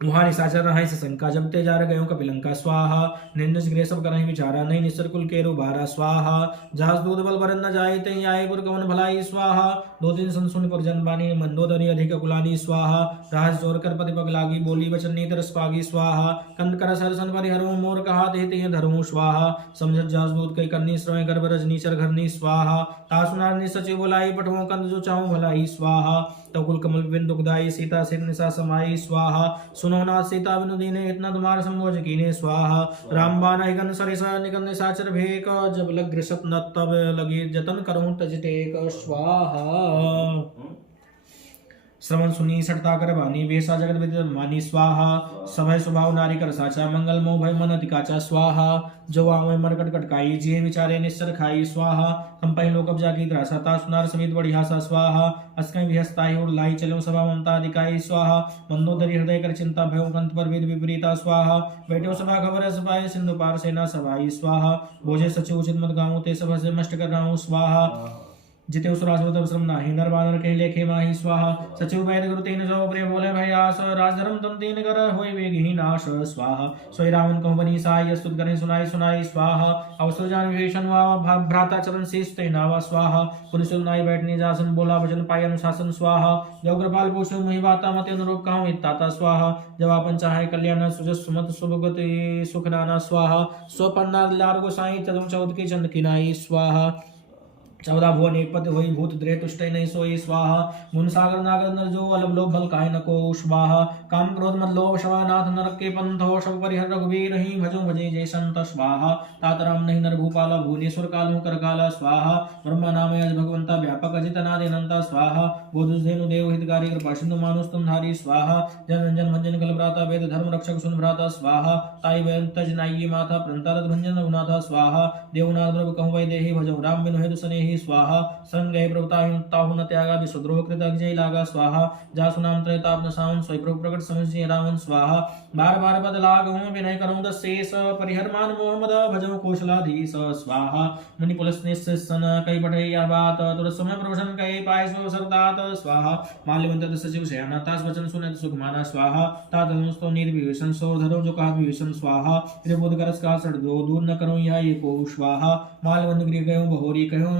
वहाँ निशाचर रहाई शंका जब ते जार गयो कपिलंका स्वाहा निंदस गृह सब करहि विचारा नहीं निसर कुल केरु बारा स्वाहा जहाज दूध बल बरन न जाय तई आए पुर कवन भलाई स्वाहा दो दिन सन सुन पर जन बानी मंदोदरी अधिक कुलानी स्वाहा राज जोर कर पति पग लागी बोली वचन नीत रस पागी स्वाहा कंद कर सर सन परिहरु मोर कहा देते धर्मु स्वाहा समझत जहाज दूध कई करनी श्रवय गर्भ रजनी चर घरनी स्वाहा तासुनार सचिव बोलाई पठवो कंद जो चाहूं भलाई स्वाहा तकुल कमल बिन दुखदाई सीता सिर निशा समाई स्वाहा सुनो नाथ सीता बिनु दीने इतना तुम्हार संभोज कीने स्वाहा राम बान गन सरिसा निकन निशाचर भेक जब लग ग्रसत न तब लगी जतन करूं तज टेक स्वाहा श्रवण सुनी सटता कर बानी बेसा जगत विदित मानी स्वाहा सभय स्वभाव नारी कर साचा मंगल मोह भय मन अतिकाचा स्वाहा जो आवै मर कट कटकाई जिये विचारे निश्चर खाई स्वाहा कंपई लोक अब जाकी त्रासा ता सुनार समित बड़ी हासा स्वाहा अस्कई विहस्ताई और लाई चलो सभा ममता अधिकाई स्वाहा मंदोदरी हृदय कर चिंता भय कंत पर वेद विपरीता स्वाहा बैठो सभा खबर सभाए सिंधु पार सेना सभाई स्वाहा बोझे सचिव उचित मत गाऊं ते सभा से मष्ट कर राहूं स्वाहा जिते सुरासुर श्रम नाही नर बानर कह लेखे माही स्वाहा सचिव वैद गुरु तीन जो प्रिय बोले भयास राजधर्म तम तीन कर होय वेगहि नाश स्वाहा सोई रावण कहु बनी साय स्तुत करे सुनाई सुनाई स्वाहा अवसर जान विभीषण वा भ्राता चरण शीश ते नावा स्वाहा पुनि सुनाई बैठने जासन बोला वचन पाय अनुशासन स्वाहा जो कृपाल पोषु मही बाता मत अनुरूप कहूं इत्ताता स्वाहा जब आपन चाहे कल्याण सुजस सुमत सुभगति सुख नाना स्वाहा सो पन्ना लार गोसाई तदम चौथ की चंद किनाई स्वाहा 14 भुवन एक पद होई भूत द्रे तुष्ट नहीं सोई स्वाहा मुन सागर नागर नर जो अलब लोभ भल काय न को स्वाहा काम क्रोध मत लोभ शवानाथ नरक के पंथो सब परिहर रघुवीर ही भजो भजे जय संत स्वाहा तातराम नहीं नर भूपाला भुवनेश्वर कालु कर काला स्वाहा ब्रह्मा नाम अज भगवंता व्यापक अजित अनादि अनंता स्वाहा बोधुधेनु देव हितकारी कृपा सिंधु मानुष तुम धारी स्वाहा जन रंजन भंजन कल भ्राता वेद धर्म रक्षक सुन भ्राता स्वाहा ताई वैन तज नाई माथा प्रंतारत भंजन रघुनाथा स्वाहा देवनाथ प्रभु कहु वै देहि भजो राम बिनु हेतु सनेहि स्वाहा संगय प्रभुताहु न त्यागा विशुद्रोह कृत अजय लागा स्वाहा जासु नाम त्रयताप सावन स्वय प्रभु प्रकट समझ रावण स्वाहा बार बार बद लागूं विनय करूं दस शेष परिहर मान मोहम्मद भजो कौशलाधीश स्वाहा मुनि पुलस निसन कई बढ़ैया बात तुर समय प्रवचन कई पाय सो सरदात स्वाहा माल्यवंत सचिव सेना तास वचन सुने सुख माना स्वाहा तात तो नीर विभीषण सो धरो जो कहा विभीषण स्वाहा त्रिबोध करस का सड़ दो दूर न करूं यह को स्वाहा माल्यवंत गृह गयो बहोरी कहो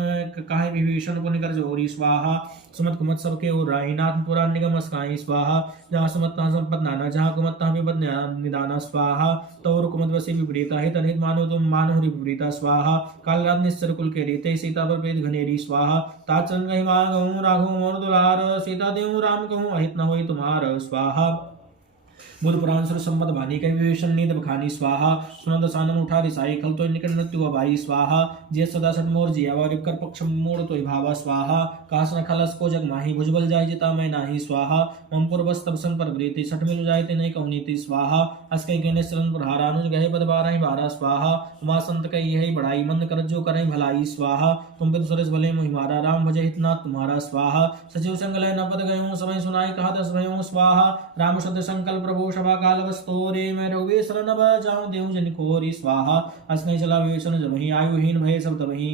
काहे विभीषण पुण्य कर जोरी स्वाहा सुमत कुमत सबके और राहीनाथ पुराण निगम अस्काई स्वाहा जहाँ सुमत तहाँ संपत नाना जहाँ कुमत तहाँ विपद निदाना स्वाहा तौर कुमत वसी विपरीता हित अनित मानो तुम मानो विपरीता स्वाहा काल रात निश्चर कुल के रीते सीता पर पेद घनेरी स्वाहा ताचन गही मांगहूँ राघव मोर दुलार सीता देव राम कहूँ अहित न होई तुम्हार स्वाहा बुध पुराण सर संबत भानी कई विभीषण नींद बखानी स्वाहा सुनंद सानन उठा रिसाई खल तो निकट मृत्यु अभाई स्वाहा जे सदा सट मोर जियावा रिप कर पक्ष मोड़ तो भावा स्वाहा कास न खलस को जग माही भुजबल जाय जिता मैं नाही स्वाहा ममपुर बस तब सन पर प्रीति छठ मिल जाय ते नहीं कहू नीति स्वाहा अस्कै केने शरण पुरहारा अनुज गहे पद बारहि बारा स्वाहा उमा संत कई यही बढ़ाई मंद कर जो करई भलाई स्वाहा तुम बिद सुरेश भले मोहि मारा राम भजे हितनाथ तुम्हारा स्वाहा सचिव संगलय न पद गयो समय सुनाई कहा दस भयो स्वाहा राम शब्द संकल्प प्रभु सभा काल वस्तोरे मैं रघुवीर शरण जाऊं देव जन कोरी स्वाहा अस्नै चला विभीषण जब ही आयुहीन भय सब तब ही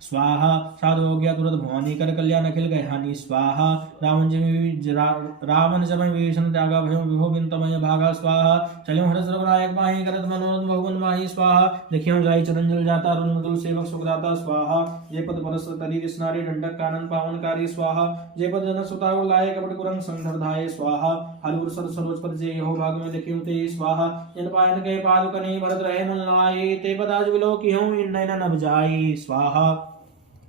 स्वाहा साधु हो गया तुरंत भवानी कर कल्याण अखिल गए हानि स्वाहा रावण जब विभीषण त्यागा भयो विभो बिन तमय भागा स्वाहा चलियो हरस रघुनायक माही करत मनोरथ भगवन माही स्वाहा देखियो जाई चरण जल जाता रुन मधुर सेवक सुखदाता स्वाहा जे पद परस तरी कृष्णारी दंडक कानन पावनकारी स्वाहा जे पद जन सुताव लाए कपट कुरंग संधर धाये स्वाहा हरिपुर सर सरोज पद जे हो भाग में देखियो ते स्वाहा जन पायन के पादुकनि भरत रहे मन लाए ते पदाज बिलो की हूं इन नैन नभ जाई स्वाहा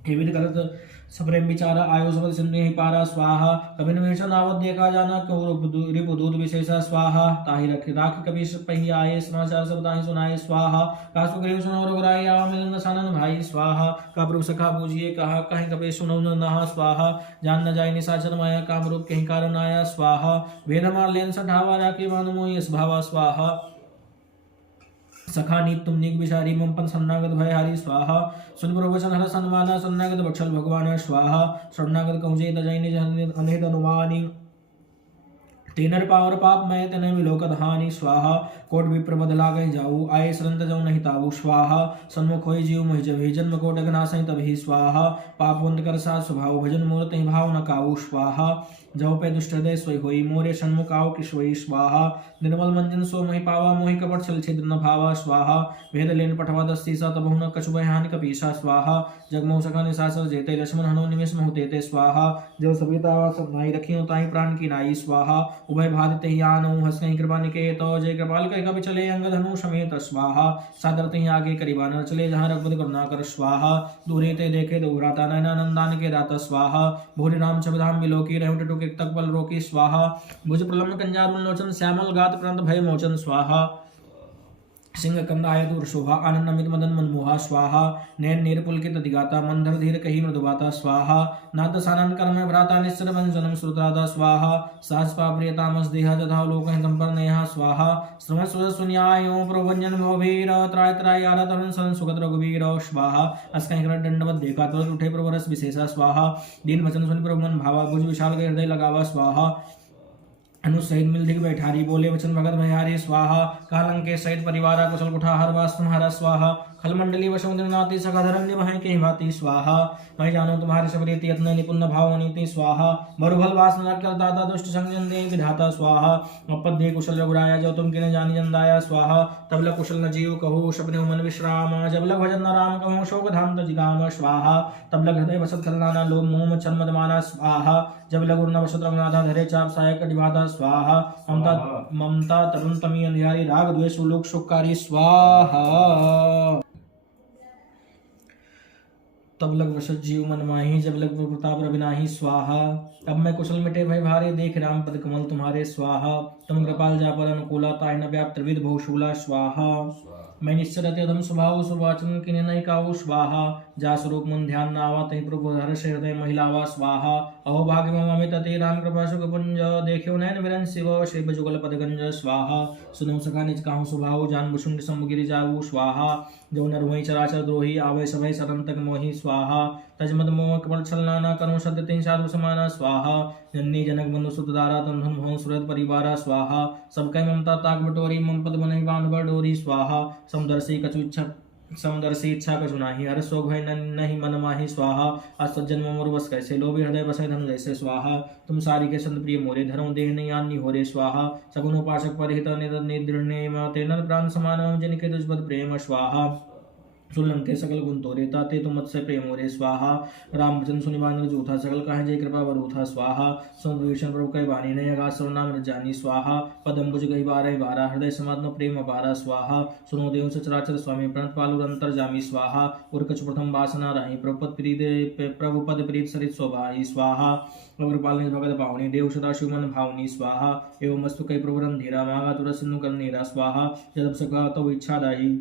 विविध करत सप्रेम विचारा आयो सबद सिन्ने ही पारा स्वाहा कभी विभीषण आवत देखा जाना क्यों रिपुदूत विशेषा स्वाहा ताहि रख राख कभी पही आए समाचार सब ताहि सुनाए स्वाहा कासु ग्रीव सुनो रघुराई आवा मिलन सानन भाई स्वाहा का प्रभु सखा बूझिए कहा कहीं कभी सुनो न नहा स्वाहा जान न जाय निशाचर माया काम रूप कहीं कारण आया स्वाहा वेद मार लेन सठावा राखी मानु मोहि भावा स्वाहा सखा नीत तुम निग विचारी ममपन सन्नागत भयहारी स्वाहा सुन प्रवचन हर सन्माना सन्नागत बक्षल भगवान स्वाहा शरणागत कहूजे तजैनि अनहित अनुमानी तेनर पावर पाप मैं तेने विलोकत हानि स्वाहा कोट विप्र बदला गई जाऊ आये सरंत जाऊ नहीं ताऊ स्वाहा सन्मुख होई जीव मोहि जब ही जन्म कोट अगनासई तभी स्वाहा पापवंत कर सा स्वभाव भजन मूर्त भाव न काऊ स्वाहा जव पे दुष्ट हृदय सोई होई मोरे सन्मुख आओ किशोई स्वाहा निर्मल मंजन सो मोहि पावा मोहि कपट छल छिद्र न भावा स्वाहा भेद लेन पठवा दस सीसा तब न कछु हानि कपीसा स्वाहा जगमो सका निशाचर जेते लक्ष्मण हनु निमिष महु तेते स्वाहा जो सविता सब नाई रखियो ताई प्राण की नाई स्वाहा उभय भादित ही आनऊ हस कहीं कृपा निकेत जय कृपाल कह कवि चले अंग धनु समेत स्वाहा सादर ही आगे करीबा न चले जहाँ रघुपति करुणा कर स्वाहा दूरे ते देखे दो भ्राता नयनानंदान के दाता स्वाहा भूरि राम छबधाम बिलोकी रहु टुक एक तक बल रोकी स्वाहा भुज प्रलम्ब कंजारुन लोचन श्यामल गात प्रंत भय मोचन स्वाहा सिंह कंदाय दूर शोभा आनंद अमित मदन मनमोहा स्वाहा नैन निरपुलकित दिगाता मंदर धीर कही मृदुवाता स्वाहा नाद सानन कर्म भ्राता निश्चर वंशनम श्रुतराधा स्वाहा सहस पाप्रियतामस देह दधा लोक हितम पर नेहा स्वाहा श्रम सुर सुन्यायो प्रभंजन भवभीर त्राय त्राय आराधन सन सुगत रघुवीर स्वाहा अस्कहि कर दंडवत देखा तो उठे प्रवरस विशेषा स्वाहा दीन वचन सुन प्रभुमन भावा भुज विशाल के हृदय लगावा स्वाहा अनु सहित मिल दिख बैठारी बोले वचन भगत भयारी स्वाहा कालंक के सहित परिवारा कुशल कुठा हर वास तुम्हारा स्वाहा खल मंडली वशुनाति सखाधरण्य वह के भाति स्वाहा मैं जानो तुम्हारे सब रीति यत्न निपुण भाव नीति स्वाहा मरुभल वास न कर दाता दुष्ट संजन दे विधाता स्वाहा अपद दे कुशल रघुराया जो तुम किने जानी जंदाया स्वाहा तब लग कुशल न जीव कहो सपने मन विश्राम जब लग भजन न राम कहो शोक धाम तजिगाम स्वाहा तब लग हृदय वसत खलनाना लोभ मोह मच्छर मदमाना स्वाहा जब लग उर्न वसत रघुनाथा धरे चाप सहायक डिभाता स्वाहा ममता तरुण तमी अंधियारी राग द्वेष लोक सुखकारी स्वाहा तब लग वसत जीव मन माही जब लग प्रताप रविनाही स्वाहा अब मैं कुशल मिटे भय भारे देख राम पद कमल तुम्हारे स्वाहा तुम कृपाल जा पर अनुकूला ताय न व्याप्त त्रिविध बहुशूला स्वाहा मैं निश्चर अत्यधम स्वभाव सुवाचन किने नहीं काऊ स्वाहा जा स्वरूप मन ध्यान नावा तहि प्रभु हर्ष हृदय महिलावा स्वाहा अहो भाग्य ममित ते राम कृपा सुख पुंज देखियो नयन विरन शिव शिव जुगल पदगंज स्वाहा सुनो सखा निज काहू स्वभाव जान बुशुंड समुगिरि जाऊ स्वाहा जो नर हुई चराचर द्रोही आवे सभय सरंतक मोहि स्वाहा तजमद मोह कपल छलना करो शब्द तिन साधु समाना स्वाहा जन्नी जनक बंधु सुत दारा तन धन भवन सुरत परिवारा स्वाहा सब कई ममता ताक बटोरी मम पद बन बांध डोरी स्वाहा समदर्शी कछु इच्छा समदर्शी इच्छा कछु नाही हर सो भय नहीं मन माही स्वाहा आज जन्म मोर बस कैसे लोभी हृदय बसै धन जैसे स्वाहा तुम सारी के संत प्रिय मोरे धरो देह नहीं आनी होरे स्वाहा सगुन उपासक परिहित निदृढ़ तेनर प्राण समान जन के दुष्पद प्रेम स्वाहा सुल्लम के सकल गुण तोरे ताते तुम मत से प्रेम होरे स्वाहा राम वचन सुनि बानर जूथा सकल कहे जय कृपा वरूथा स्वाहा सुनभूषण प्रभु कई वाणी नय आगा सर्वनाम जानी स्वाहा पदम्बुज गई बारह बारा हृदय समात्म प्रेम अपारा स्वाहा सुनो देव सचराचर स्वामी प्रणत पालु अंतर जामी स्वाहा और कछ प्रथम वासना रही प्रभुपद प्रीत सरित शोभाई स्वाहा अग्रपाल भगत पावनी देव सदाशिव मन भावनी स्वाहा एवं वस्तु कई प्रवरन धीरा मागा तुर सिन्नु कर नीरा स्वाहा जब सका तो इच्छा दाही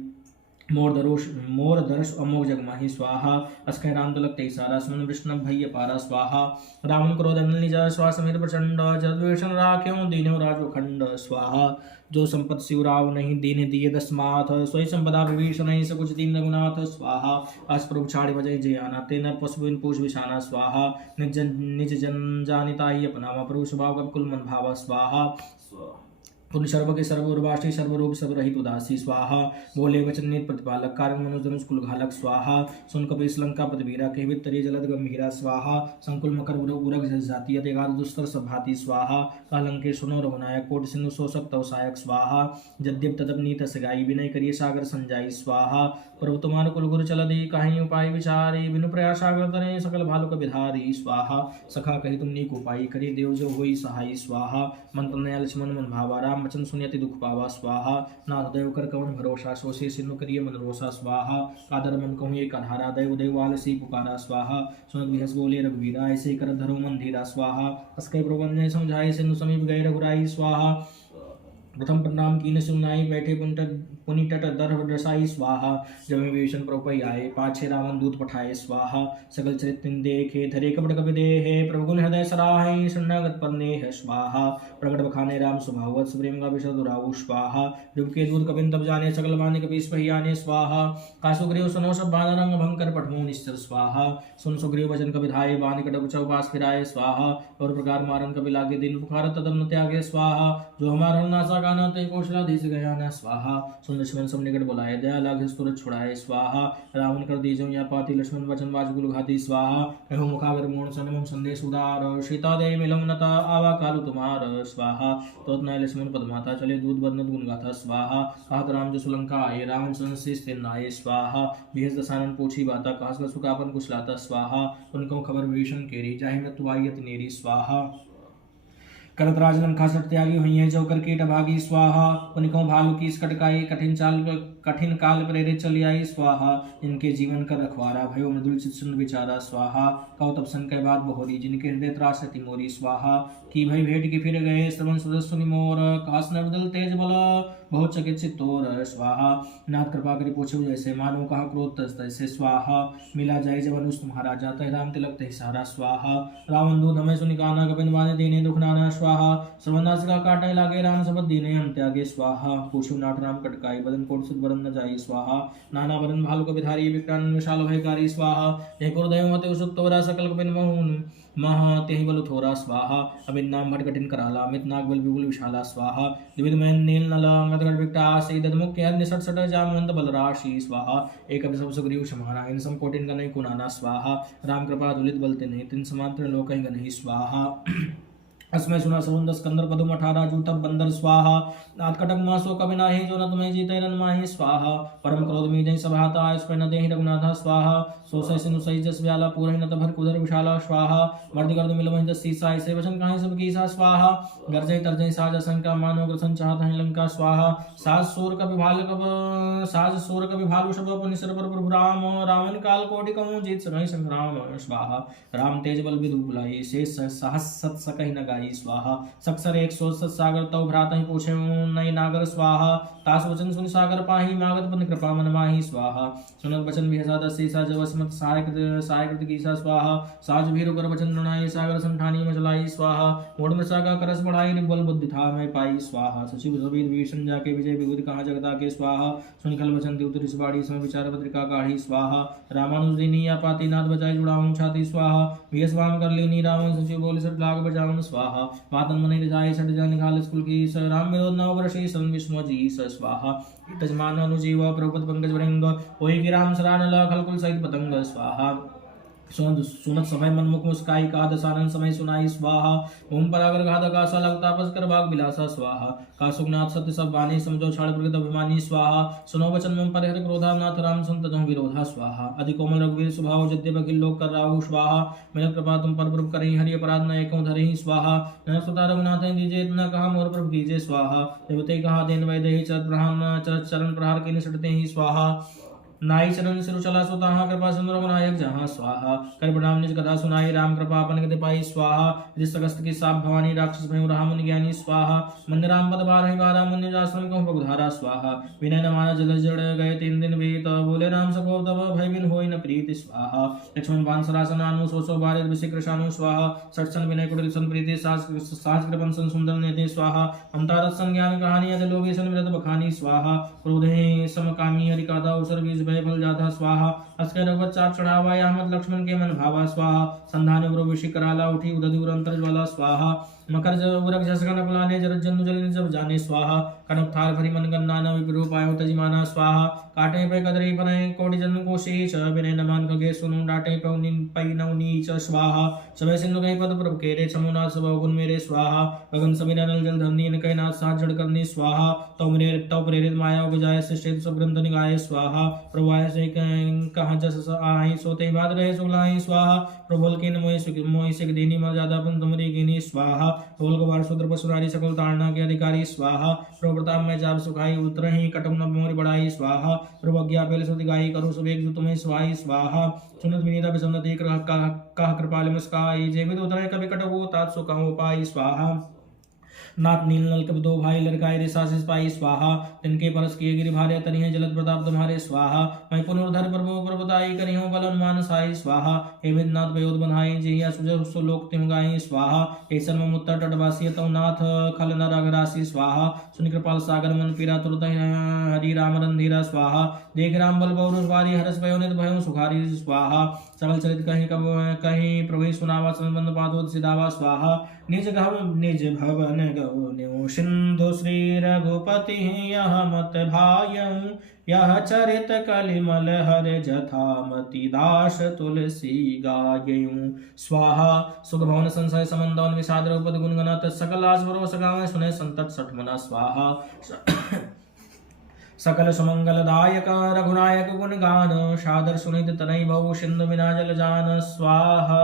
मोर दर्श अमोघ जगमाही स्वाहा अस्कै राम तलक ते सारा सुमन विष्णु भय पारा स्वाहा रावण क्रोध निजा श्वास समीर प्रचंड जद्वेषण राख्यों दीनो राजखंड स्वाहा जो संपत शिवराव नहीं दीन दिए दसमाथ सोई संपदा विभीषण नहीं सकुच दीन रघुनाथ स्वाहा अस प्रभु छाड़ बजय जय आना ते नर पशु पूछ विषाना स्वाहा निज जन जानिता ही अपनावा प्रभु स्वभाव कुल मन भावा स्वाहा पुण्य सर्व के सर्वोर्वाशी सर्वरूप सर्वरहित उदासी स्वाहा बोले वचन नेत प्रतिपालक कारण मनुज धनुष कुल घालक स्वाहा सुन कपि श्लंका पदवीरा के तरी जलद गंभीरा स्वाहा संकुल मकर उरग जाति अतिगार दुस्तर सभाति स्वाहा कालंके सुनो रघुनायक कोट सिंधु शोषक तव सहायक स्वाहा जद्यप तदप नीत सगाई विनय करिय सागर संजाई स्वाहा प्रभु तुम्हारे कुल गुरु चल दी कहीं उपाय विचारी बिनु प्रयास सागर तने सकल भालुक विधारी स्वाहा सखा कही तुम नीक उपाय करी देव जो होई सहाय स्वाहा मंत्र नया लक्ष्मण मन भावा राम वचन सुनियति दुख पावा स्वाहा नाथ देव कर कवन भरोसा सोसे सिन्नु करिय मन रोसा स्वाहा कादर मन कहूँ एक आधारा देव देवाल सी पुकारा स्वाहा सुनत विहस बोले रघुवीरा ऐसे कर धरो मन धीरा स्वाहा अस्कै प्रबंध समझाए सिन्नु समीप गए रघुराई स्वाहा प्रथम प्रणाम कीन सुनाई बैठे पुनिटट दर रसाई स्वाहा। जब विभीषण प्रभु आए पाछे रावण दूत पठाए स्वाहा। सकल चरित्र देखे धरे कपट कपि देहे प्रभु गुण हृदय सराहे शरणागत परनेह स्वाहा। प्रगट बखाने राम स्वभावत प्रेम का विषय दुराऊ स्वाहा। रूप के दूत कपिन तब जाने सकल बाने कपि आने स्वाहा। कासुग्रीव सुनो सब बान रंग भंकर पठमो निश्चर स्वाहा। सुन सुग्रीव वचन कपि धाये बान कटक चौपास फिराए स्वाहा। और प्रकार मारन कपि लागे दिन पुकार तदम न त्यागे स्वाहा। जो हमारा नासा गाना ते कौशलाधीश गया न स्वाहा। सुन लक्ष्मण सब निकट बुलाए दया लागे सुरत छुड़ाए स्वाहा। रावण कर दीजो या पाति लक्ष्मण वचन बाज गुल घाती स्वाहा। कहो मुखागर मोण सनम संदेश उदार सीता दे मिलम नता आवा कालु तुम्हार स्वाहा। तो नय लक्ष्मण पदमाता चले दूध बदन गुण गाथा स्वाहा। कहत राम जो सुलंका आए रावण संशिष ते नाये स्वाहा। बिहस दसानन पूछी बाता कहस सुकापन कुशलाता स्वाहा। उनको खबर विभीषण केरी जाहि मृत्यु आई अति नेरी स्वाहा। करत राज लंका सट त्यागी हुई है जो कर कीट भागी स्वाहा। उनको भालू की कटकाई कठिन काल प्रेरित चली आई स्वाहा। इनके जीवन कर रखवारा भयो मृदुल चित सुन विचारा स्वाहा। कौ तब सन कह बात बहोरी जिनके हृदय त्रास रति मोरी स्वाहा। की भई भेंट की फिर गए श्रवण सुरस सुनि मोर कास नवदल तेज बल बहुत चकित चित्तोर स्वाहा। नाथ कृपा करि पूछो जैसे मानो कहा क्रोध तस तैसे स्वाहा। मिला जाय जब अनुज तुम्हारा जाता है राम तिलक तहि सारा स्वाहा। रावण दूध हमें सुनिकाना कपिन बाने दीने दुख नाना स्वाहा। सर्वनाश का काटे लागे राम सबद दीने हम त्यागे स्वाहा। पूछो नाट राम कटकाई बदन कोट सुत बरन न जाई स्वाहा। नाना बदन भालु को विधारी विक्रान विशाल भयकारी स्वाहा। हे कुरदय मते उसुक तोरा सकल कपिन महून महा तेहि बल थोरा स्वाहा। अमित नाम भट कठिन कराला अमित नाग बल विपुल विशाला स्वाहा। द्विविध मैन नील नला अंगद विकटा आसी दद मुख्य अन्य सट सट जामवंत बल राशि स्वाहा। एक अभि सब सुग्रीव समाना इन सम कोटिन गनहि कुनाना स्वाहा। राम कृपा दुलित बलते नहीं तिन समांतर लोकहि गनहि स्वाहा। अस्मै सुना समुंद स्कंदर पदुम 18 जूतब बंदर स्वाहा। नाथ कटक मासो कवि नाही जो न तुम्हें जीते रन माही स्वाहा। परम क्रोध में जय सभाता आयस पे न देहि रघुनाथा स्वाहा। सोसै सिनु सही जस व्याला पूरहि न तभर कुदर विशाला स्वाहा। मर्द गर्द मिल वहि दस सीसा ऐसे वचन काहि सब कीसा स्वाहा। गरजय तरजय साज असंका मानो ग्रसन चाहत हैं लंका स्वाहा। साज सूर कवि भालु शब पुनिसर पर प्रभु राम। रावण काल कोटि कहूँ जीत सकहि संग्राम स्वाहा। राम तेज बल विदु बुलाई शेष सहस सत सकहि न गाई स्वाहा। सक्सर 100 सागर तव भ्रात ही पूछे नई नागर स्वाहा। तास वचन सुन सागर पाही मागत पन कृपा मन माही स्वाहा। सुनत वचन विहसा दसी सा जवस्मत सहायकृत कीसा स्वाहा। साज भीरु कर वचन नृणाई सागर संठानी मचलाई स्वाहा। मोड़ मृषा का करस बढ़ाई बल बुद्धि था मैं पाई स्वाहा। सचिव सभी विभीषण जाके विजय विभूति कहा जगदा के स्वाहा। सुन खल वचन द्युत रिसवाड़ी समय विचार पत्रिका गाढ़ी स्वाहा। रामानुज दीनी या पाती नाथ बचाई जुड़ाऊं छाती स्वाहा। वियस वाम कर लीनी रावण सचिव बोले सट लाग बजावन स्वाहा। पातन मनि रिजाई सट जा निकाल स्कुल की स राम विरोध नव वर्षी सन विष्णु जी स स्वाहा। तजमान अनुजीव प्रभुपत पंकज वृंग होई की राम सरान ल खलकुल सहित पतंग स्वाहा। सुनत समय मनमुख मुस्काई का दसानन समय सुनाई स्वाहा। ओम परागर घात का सा लग तापस कर भाग बिलासा स्वाहा। का सुखनाथ सत्य सब बानी समझो छाड़ प्रगत अभिमानी स्वाहा। सुनो वचन मम परिहर क्रोधा नाथ राम संत जहु विरोधा स्वाहा। अधि कोमल रघुवीर स्वभाव जद्य बकिल लोक कर राहु स्वाहा। मिलत कृपा तुम पर प्रभु करहि हरि अपराध न एकौ धरहि स्वाहा। न सुता रघुनाथ दीजे न कहा मोर प्रभु कीजे स्वाहा। देवते कहा देन वैदेहि चरण प्रहार के निसटते ही स्वाहा। नाई चरण सिरु चला सुता कृपा सुंदर नायक जहाँ स्वाहा। कर प्रणाम निज कथा सुनाई राम कृपा अपन गति पाई स्वाहा। जिसगस्त की साप भवानी राक्षस भय राम मुनि ज्ञानी स्वाहा। मन राम पद बार बारा मुनि आश्रम कहूँ पगुधारा स्वाहा। विनय न माना जल जड़ गए 3 दिन बीत बोले राम सको तब भय बिन होई न प्रीति स्वाहा। लक्ष्मण बान सरासन अनु सो बारित विषि कृषानु स्वाहा। सटसन विनय कुटिल सन प्रीति साज कृपन सन सुंदर नेति स्वाहा। ममता रसन ज्ञान कहानी यद लोभी सन व्रत बखानी स्वाहा। क्रोधे समकामी हरि काथा अवसर बीज भय फल जाता स्वाहा। अस्कर रघुवत चाप चढ़ावा यामत लक्ष्मण के मन भावा स्वाहा। संधान उग्र विषि कराला उठी उदधि अंतर ज्वाला स्वाहा। मकर उरग जसगन कुलाने जर जन्नु जल जब जाने स्वाहा। कनक थार भरी मन गन्ना न विरूप आयो तजिमाना स्वाहा। काटे पे कदरी पनय कोटि जन्म को शेष विनय नमान खगे सुनु डाटे पै नौ नीच स्वाहा। समय सिंधु कहीं पद प्रभ केरे छमुना सब गुण मेरे स्वाहा। गगन समीर नल जल धरनी न कहीं नाथ साथ जड़ करनी स्वाहा। तव प्रेरित माया उपजाय शिष्ट सब ग्रंथ निगाय स्वाहा। प्रभु आय से कहाँ जस आहि सोते बाद रहे सुलाहि स्वाहा। प्रबल के मोहि सिख दीनी मर्यादा पुन तुमरी गिनी स्वाहा। बोल गवार शूद्र पशुरारी सकल ताड़ना के अधिकारी स्वाहा। प्रभु प्रताप में जाप सुखाई उतरहि कटक न मोरि बढ़ाई स्वाहा। प्रभु अज्ञा पेल सुधि गाई करो सुबेग जो तुम्हें स्वाई स्वाहा। सुनत विनीता विसमनति कह कृपाल मुस्काई जे विद उतरहि कवि कटक तात सो कहूँ पाई स्वाहा। नाथ नील नल कब दो भाई लड़काए रे सासिस पाई स्वाहा। तिनके परस किए गिरि भारे तनि है जलद प्रताप तुम्हारे स्वाहा। मैं पुनर्धर प्रभु प्रभुताई करियो बल अनुमान साई स्वाहा। हे विद्यनाथ भयोद बन्हाई जिया सुजर सुलोक तिम गाई स्वाहा। हे सर्व उत्तर तटवासी तौ नाथ खल नर अगरासी स्वाहा। सुनि कृपाल सागर मन पीरा तुरत हरि राम रंधीरा स्वाहा। देख राम बल बहुरुष बारी हरस भयो नित भयो सुखारी स्वाहा। सकल चरित कहीं कब कहीं प्रभु सुनावा संबंध पातोत सिधावा स्वाहा। निज भवन गौ सिंधु श्री रघुपति यह मत भायऊ। यह चरित कलिमल हर जथा मति दास तुलसी गायऊ स्वाहा। सुख भवन संशय समन्दवन विषाद रघुपति गुण गणत सकल आसुर सगावे सुने संतत सठ मना स्वाहा। सकल सुमंगलदायक रघुनायक गुण गान सादर सुनित तनय भव सिंधु बिना जल जान स्वाहा।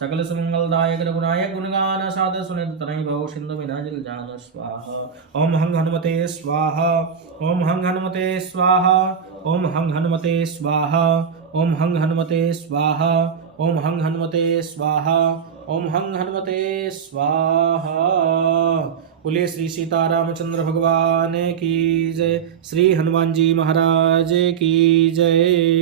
सकल सुमंगलदायक रघुनायक गुण गान सादर सुनित तनय भव सिंधु बिना जल जान स्वाहा। ओम हंग हनुमते स्वाहा। ओम हंग हनुमते स्वाहा। ओम हंग हनुमते स्वाहा। ओम हंग हनुमते स्वाहा। ओम हंग हनुमते स्वाहा। ओम हंग हनुमते स्वाहा। बोले श्री सीतारामचंद्र भगवान की जय। श्री हनुमान जी महाराज की जय।